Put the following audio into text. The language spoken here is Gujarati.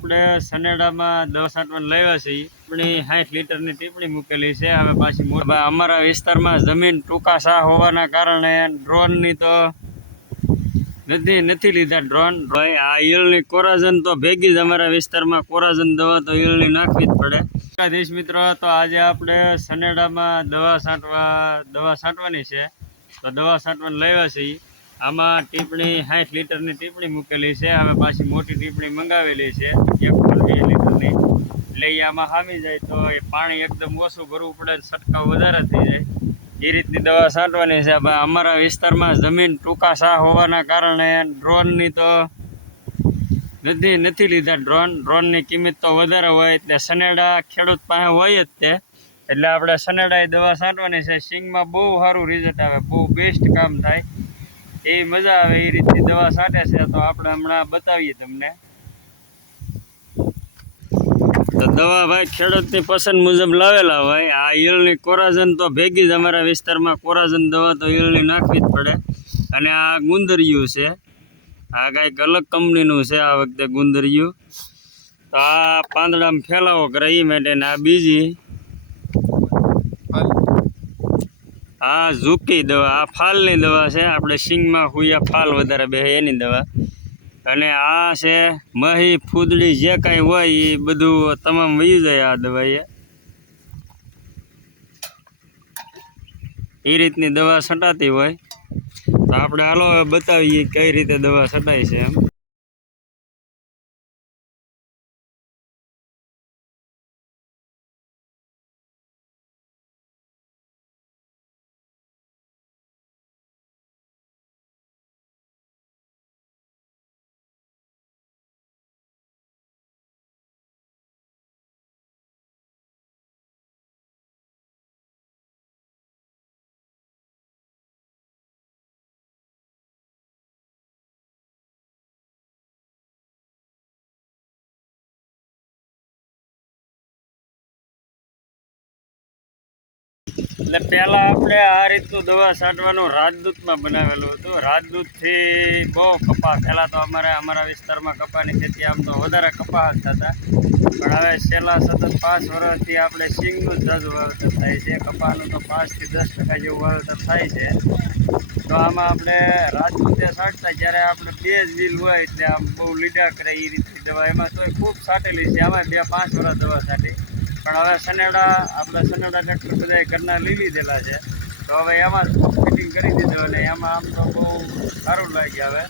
આપણે સનેડામાં 10 આટવા લેવા છે. આપણી 60 લીટરની ટીપણી મૂકેલી છે. હવે પાછી અમારા વિસ્તારમાં જમીન ટૂંકા સા હોવાના કારણે ડ્રોનની તો નથી લીધા ડ્રોન. ભાઈ આ ઈયળની કોરાજન તો ભેગી જ અમારા વિસ્તારમાં કોરાજન દવા તો ઈયળની નાખવી જ પડે. દેશ મિત્રો, તો આજે આપણે સનેડામાં દવા છાંટવાની છે. તો દવા છાંટવાની લેવા છે. આમાં ટીપણી 60 લીટરની ટીપણી મૂકેલી છે. હવે પાછી મોટી ટીપણી મંગાવેલી છે 1 લીટરની. એટલે આમાં હામી જાય તો એ પાણી એકદમ ઓછું ભરવું પડે, છંટકાવ વધારે થઈ જાય એ રીતની દવા છાંટવાની છે. અમારા વિસ્તારમાં જમીન ટૂંકા સા હોવાના કારણે ડ્રોનની તો નથી લીધા ડ્રોનની કિંમત તો વધારે હોય એટલે સનેડા ખેડૂત પાસે હોય જ તે. એટલે આપણે સનેડા દવા છાંટવાની છે. સિંગમાં બહુ સારું રિઝલ્ટ આવે, બહુ બેસ્ટ કામ થાય, એ મજા આવે એ રીતની દવા છાંટે છે. તો આપણે હમણાં બતાવીએ તમને. તો દવા ભાઈ ખેડૂતની પસંદ મુજબ લાવેલા હોય. આ ઈયળની કોરાજન તો ભેગી જ અમારા વિસ્તારમાં કોરાજન દવા તો ઈયળની નાખવી જ પડે. અને આ ગુંદરિયું છે, આ કંઈક અલગ કંપનીનું છે આ વખતે ગુંદરિયું. તો આ પાંદડામાં ફેલાવો કરે એ માટે. આ બીજી આ ઝૂકી દવા, આ ફાલની દવા છે. આપણે સિંગમાં હુયા ફાલ વધારે બે એની દવા. અને આ છે મહી ફૂદડી, જે કાંઈ હોય એ બધું તમામ વયું જાય આ દવા. એ રીતની દવા છટાતી હોય. તો આપણે હાલો બતાવીએ કઈ રીતે દવા છટાય છે એમ. એટલે પહેલાં આપણે આ રીતનું દવા છાંટવાનું રાજદૂતમાં બનાવેલું હતું. રાજદૂતથી બહુ કપા પહેલાં તો અમારા વિસ્તારમાં કપાની ખેતી આમ તો વધારે કપા જ થતા. પણ હવે છેલ્લા સતત 5 વર્ષથી આપણે સિંગનું જ જાજુ વાવેતર થાય છે. કપાનું તો 5 થી 10% જેવું વાવેતર થાય છે. તો આમાં આપણે રાજદૂતે છાંટતા જ્યારે આપણે 2 જ વ્હીલ હોય એટલે આમ બહુ લીડા કરે એ રીતની દવા. એમાં તોય ખૂબ છાંટેલી છે. આમાં 2-5 વર્ષ દવા છાંટી. પણ હવે આપણા સનેડા ટ્રેક્ટર બધા ઘરના લઈ લીધેલા છે. તો હવે એમાં ફિટિંગ કરી દીધું અને એમાં આમ તો બહુ સારું લાગ્યું હવે.